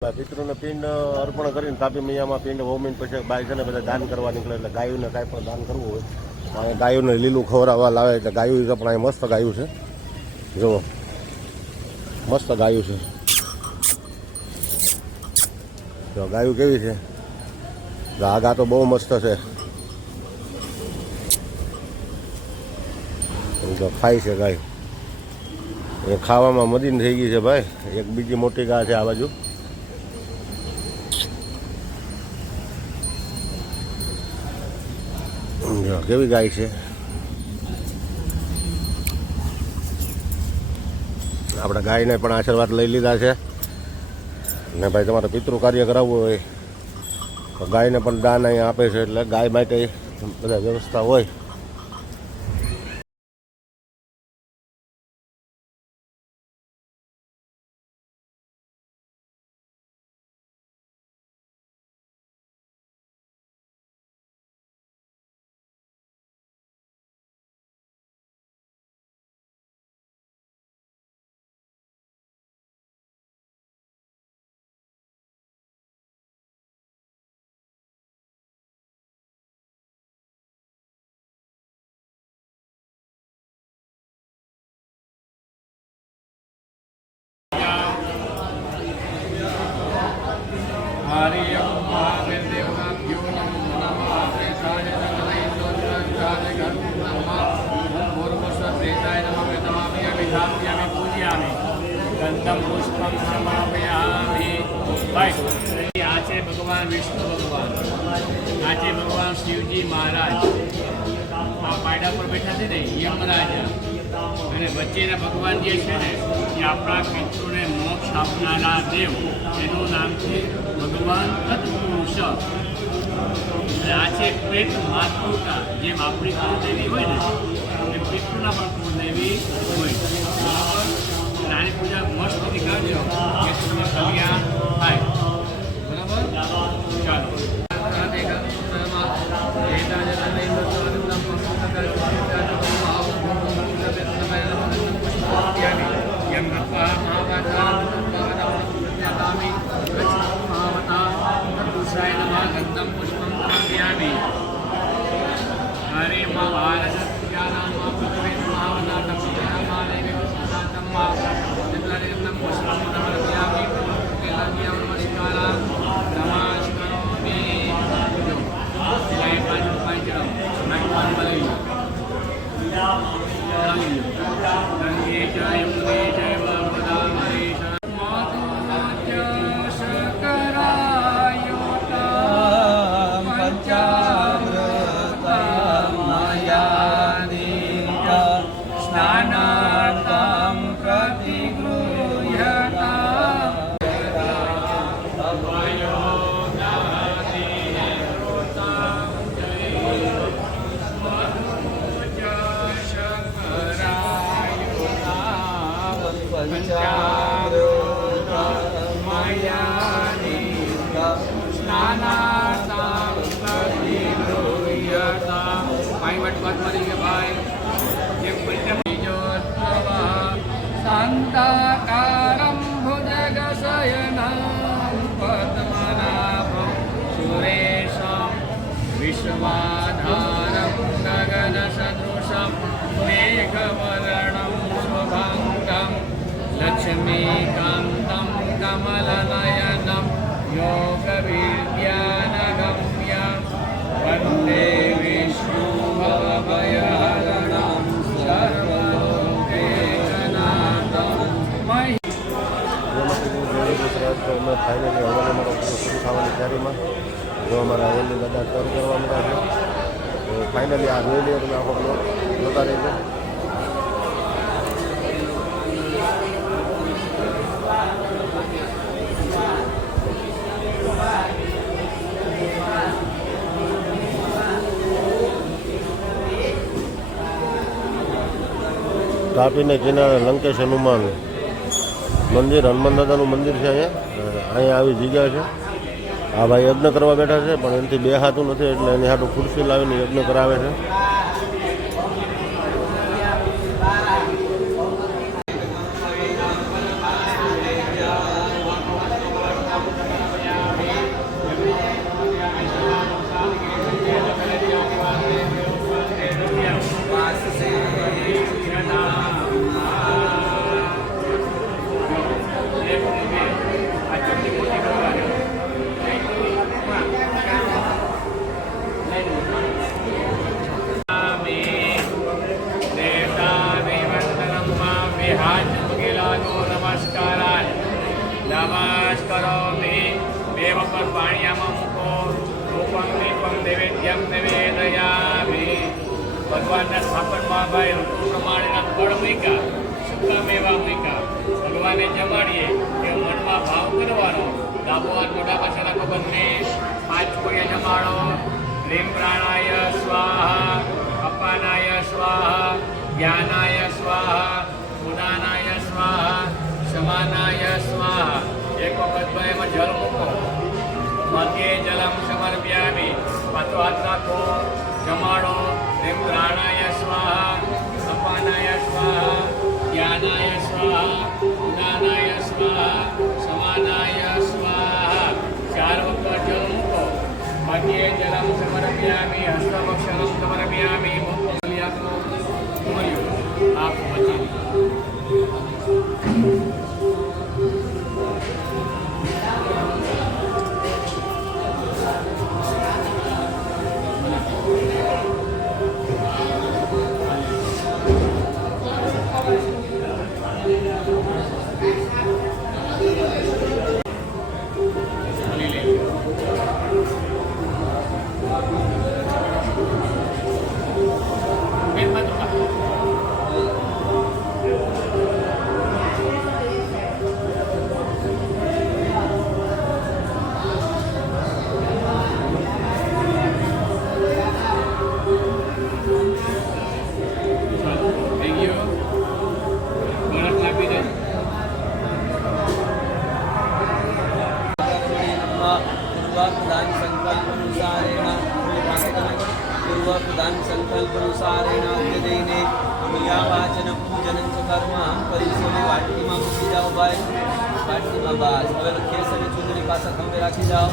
પિતૃને પિંડ અર્પણ કરીને તાપી મૈયામાં પિંડ હોમીને પછી બાય છે ને બધા દાન કરવા નીકળે. એટલે ગાયોને કાંઈ પણ દાન કરવું હોય અહીંયા ગાયોને લીલું ખવડાવવા લાવે. એટલે ગાયું પણ અહીં મસ્ત ગાયું છે, જુઓ મસ્ત ગાયું છે. જો ગાયું કેવી છે, આગા તો બહુ મસ્ત છે. તો ખાય છે ગાય, એ ખાવામાં મદીન થઈ ગઈ છે ભાઈ. એક બીજી મોટી ગાય છે આ બાજુ. કેવી ગાય છે. આપણે ગાયને પણ આશીર્વાદ લઈ લીધા છે ને ભાઈ તમારે પિતૃ કાર્ય કરાવવું હોય તો ગાયને પણ દાન અહીંયા આપે છે. એટલે ગાય માટે બધા વ્યવસ્થા હોય. આ છે ભગવાન વિષ્ણુ ભગવાન, આ છે ભગવાન શિવજી મહારાજ. આ પાયડા પર બેઠા છે ને યમરાજ, અને વચ્ચેના ભગવાન જે છે ને એ આપણા પિતૃને મોક્ષ આપનારા દેવ, એનું નામ છે ભગવાન તત્પુરુષ. આ છે પ્રેત માતૃકા. જેમ આપણી કુળદેવી હોય ને એ પિતૃના પણ કુળદેવી હોય. આની પૂજા મસ્ત કરજો કે તમને કલ્યાણ થાય. બરાબર, ચાલો. શાંતાકારં ભુજગશયनं પદ્મનાભં સુરેશં વિશ્વાધારં ગગનસદૃશં મેઘવર્ણં શુભાંગં લક્ષ્મીકાન્तं કમલનયनं યોગવિદ્યાનગમ્યં વંદે વિષ્ણુભવભયહરણં અમે ફાઇનલી હવાને અમારો પૂરું થવાની તૈયારીમાં. જો અમારા હવેલી બધા ટર્ન કરવા મળ્યા છે તો ફાઇનલી આ જોઈ લઈએ. તમે આખો બ્લોગ જોતા રહેજો. તાપીને કિનારે લંકેશ હનુમાન મંદિર, હનુમાન દાદાનું મંદિર છે. અહીંયા આવી જગ્યા છે. આ ભાઈ યજ્ઞ કરવા બેઠા છે પણ એનાથી બેહાતું નથી, એટલે એની હાટું ખુરશી લાવીને યજ્ઞ કરાવે છે. ભગવાનના સ્થાપનમાં ભાઈ ઋતુ પ્રમાણેના ફળ મૂક્યા, સૂકા મેવા મૂક્યા, ભગવાનને જમાડીએ કે મનમાં ભાવ કરવાનો. ડાબો હાથ મોઢા પાસે રાખો બંને, 5 કોળિયા જમાડો. લીમ પ્રાણાય સ્વાહા, અપાનાય સ્વાહા, જ્ઞાનાય સ્વાહા, ઉદાનાય સ્વાહા, સમાનાય સ્વાહા. એક વખત ભાઈ એમાં જળ મૂકો. મધ્યે જલમ સમર્પ્યામિ, પાછો હાથ રાખો, જમાડો. લીમ પ્રાણાય સ્વાહા, અપાનાય સ્વાહા, જ્ઞાનાય સ્વાહા, ઉદાનાય સ્વાહા, સમાનાય સ્વાહા. 4 વખત જળ મૂકો. મધ્યે જલમ સમર્પ્યામિ, હસ્તમક્ષરમ સમર્પ્યામિ, મુખલી આપનું મળ્યું. આપ પછી પૂર્વપ્રધાન સંકલ્પનુસારેણ અધ્યયને ક્રિયાવાચન પૂજન ચ કર્મ પરિશ્રમ વાટકીમાં મૂકી જાઓ ભાઈ, વાટકીમાં બસ. હવે ખેસ અને ચૂંદડી પાછા ખંભે રાખી જાઓ.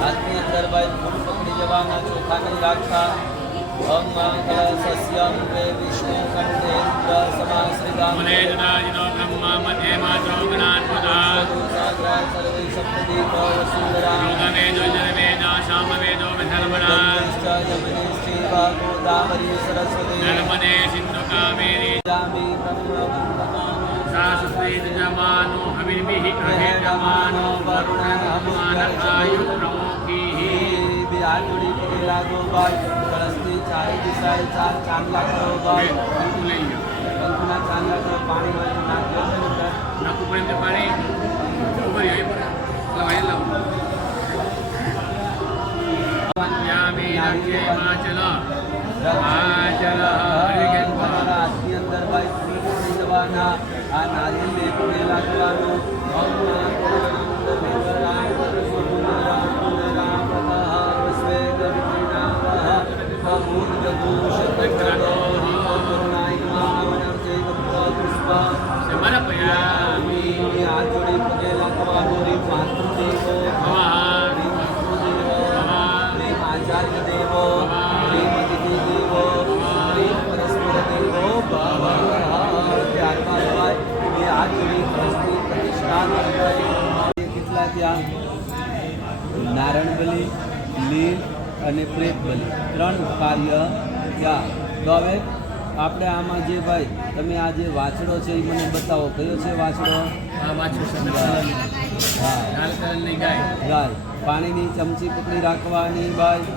હાથની અંદર ભાઈ ફૂલ પકડી જવાના, ચોખા નહીં રાખતા. ઓમ મંગલ સસ્યમ વે વિષ્ણુ કંઠે રુદ્ર સમાશ્રિતા મને જનાજનો બ્રહ્મા મધ્ય માતો જ્ઞાનપદા સાગ્રા સર્વે સપ્તદીપ વસુંધરા યોગમે જોજને વેદા સામવેદો વિધર્મણા જમનેશ્ચૈવ ગોદાવરી સરસ્વતી નર્મદે સિંધુ કાવેરી જામી સાસુસ્ત્રીત જમાનો હવિર્ભિઃ અહેજમાનો વરુણઃ પ્રમુખીઃ બિહારડી પગેલા ગોપાલ કળશની ચારે દિશાએ 4 ચાંદલા કરો ભાઈ. લઈ લો કંકુના ચાંદલા કરો, પાણીમાં નાખજો. નાખું પડે પાણી ઉપર એ પર લવાય લાવ પંજાબી લક્ષ્ય હિમાચલ આચલ હાથની અંદર ભાઈ ફૂલ પકડી જવાના. આ નારિયેલ બે કોડે લાગવાનું. ઓમ હાથ જોડી પગે લાગવાનું. રીમ માતૃદેવો, રીમ આચાર્ય દેવો, રીમ અતિથિ દેવો, રીમ પરસ્પર દેવો ભવ. ત્યારબાદ ભાઈ એ હાથ જોડી કળશની પ્રતિષ્ઠા કરવી. કેટલા ત્યાં નારાયણ બલિ, લીલ અને પ્રેત બલિ 3 કાર્ય ત્યાં. તો હવે આપણે આમાં જે ભાઈ તમે આ જે વાછડો છે એ મને બતાવો, કયો છે વાછડો? આ વાછું હા, લાલ કલરની ગાય. ગાય. પાણીની ચમચી પકડી રાખવાની ભાઈ.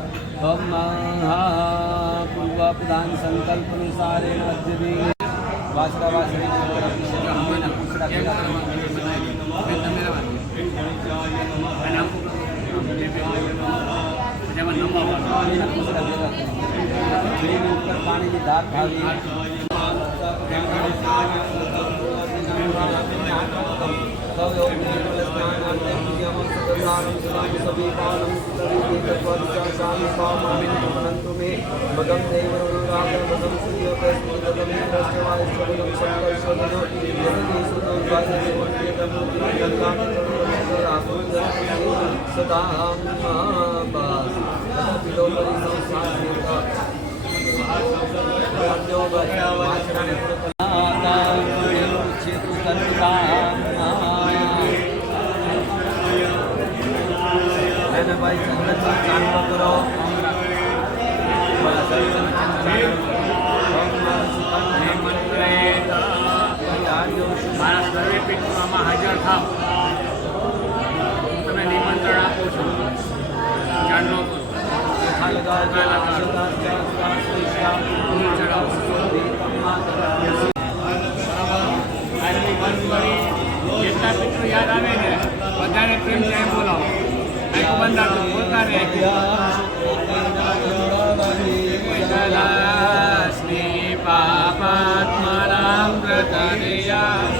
ઓમ પૂર્વપ્રધાન સંકલ્પનુસારેણ અધ્યયને વાછડા વાછડીને પૂછડા ભેગા જેની ઉપર પાણીની ધાર ખાવી. ભાઈ ચંદ્રચા ચાંદલો કરો. મારા સર્વે પીઠમાં હાજર થાવ. આજની બંધ કરી જેટલા મિત્રો યાદ આવે ને બધાને પ્રેમ ચાહે બોલાવો આંખ બંધ રાખજો બોલતા રહે શ્રી પાપાત્માનામ પ્રતાદયા